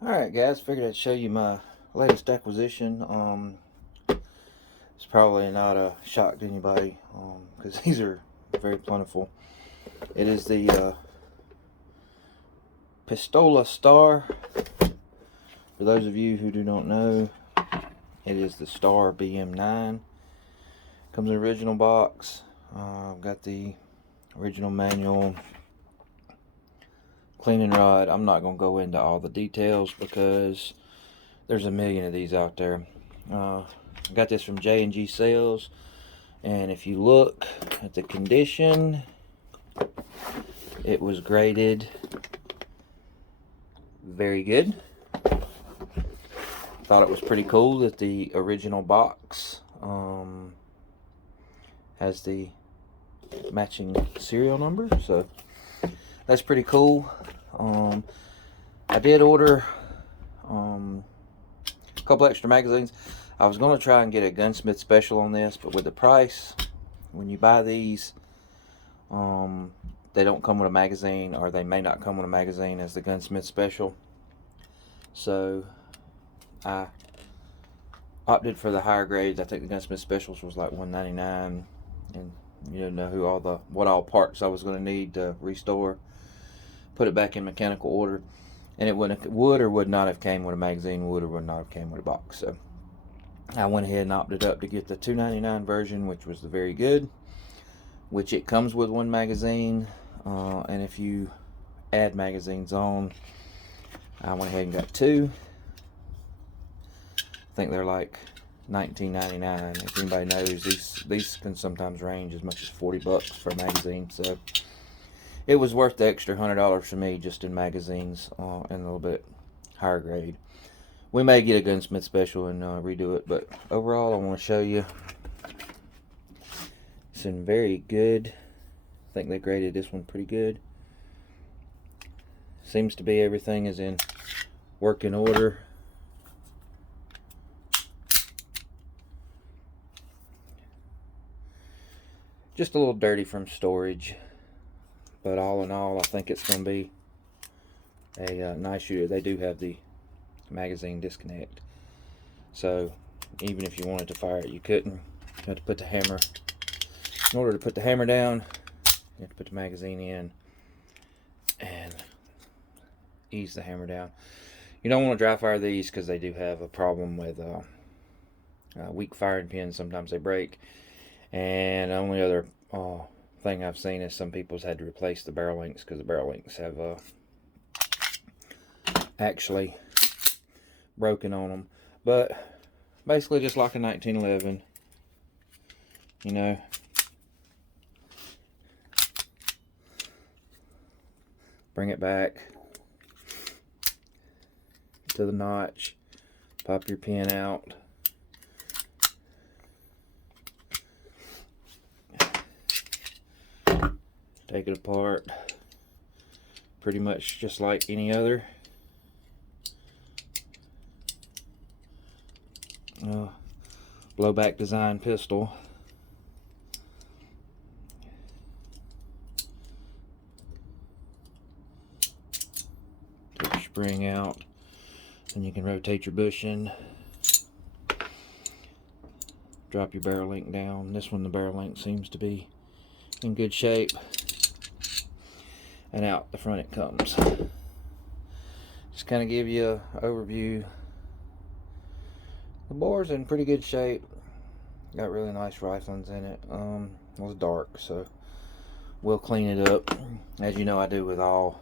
Alright guys, figured I'd show you my latest acquisition. It's probably not a shock to anybody because these are very plentiful. It is the Pistola Star. For those of you who do not know, it is the Star BM9. Comes in original box. Got the original manual, cleaning rod. I'm not going to go into all the details because there's a million of these out there. Got this from J&G Sales, and if you look at the condition, it was graded very good. Thought it was pretty cool that the original box has the matching serial number, so that's pretty cool. I did order a couple extra magazines. I was going to try and get a gunsmith special on this, but with the price, when you buy these, they don't come with a magazine, or they may not come with a magazine as the gunsmith special. So I opted for the higher grades. I think the gunsmith specials was like $199, and you didn't know what all parts I was going to need to restore. Put it back in mechanical order, and it would or would not have came with a magazine, would or would not have came with a box. So I went ahead and opted up to get the $2.99 version, which was the very good, which it comes with one magazine, and if you add magazines on, I went ahead and got two. I think they're like $19.99. If anybody knows, these can sometimes range as much as $40 for a magazine. So it was worth the extra $100 for me just in magazines, and a little bit higher grade. We may get a gunsmith special and redo it, but overall I want to show you it's in very good. I think they graded this one pretty good. Seems to be everything is in working order. Just a little dirty from storage, but all in all, I think it's going to be a nice shooter. They do have the magazine disconnect, so even if you wanted to fire it, you couldn't. You had to put the hammer. In order to put the hammer down, you have to put the magazine in and ease the hammer down. You don't want to dry fire these because they do have a problem with weak firing pins. Sometimes they break. And the only other thing I've seen is some people's had to replace the barrel links because the barrel links have actually broken on them. But basically just like a 1911, you know. Bring it back to the notch, pop your pin out. Take it apart, pretty much just like any other blowback design pistol. Take your spring out, and you can rotate your bushing. Drop your barrel link down. This one, the barrel link seems to be in good shape. And out the front it comes. Just kind of give you an overview. The bore's in pretty good shape. Got really nice riflings in it. It was dark, so we'll clean it up. As you know I do with all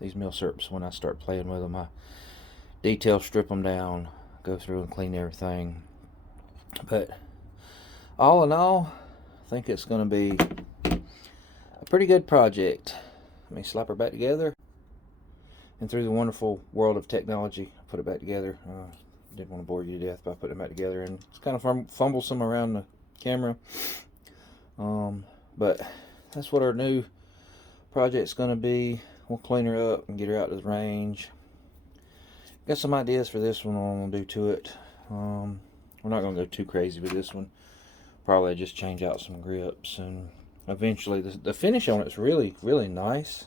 these milsurps. When I start playing with them, I detail strip them down, go through and clean everything. But all in all, I think it's going to be a pretty good project. Let me slap her back together, and through the wonderful world of technology, I put it back together. Didn't want to bore you to death by putting it back together, and it's kind of fumblesome around the camera. But that's what our new project's going to be. We'll clean her up and get her out to the range. Got some ideas for this one I'm going to do to it. We're not going to go too crazy with this one. Probably just change out some grips, and eventually the finish on it's really nice.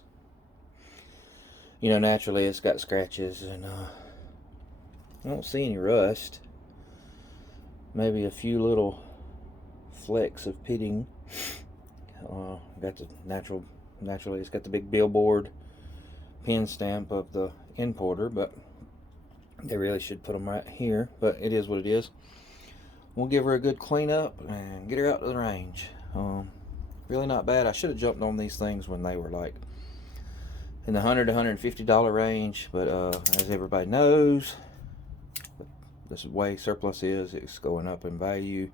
You know, naturally it's got scratches and I don't see any rust. Maybe a few little flecks of pitting. Got the naturally it's got the big billboard pin stamp of the importer, but they really should put them right here. But it is what it is. We'll give her a good clean up and get her out to the range. Really not bad. I should have jumped on these things when they were like in the $100 to $150 range, but as everybody knows, this is the way surplus is. It's going up in value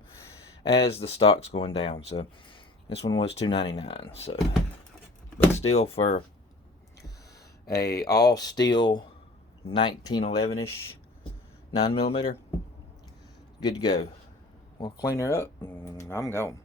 as the stock's going down. So this one was $2.99. So, but still, for a all steel 1911-ish 9mm, good to go. We'll clean her up and I'm gone.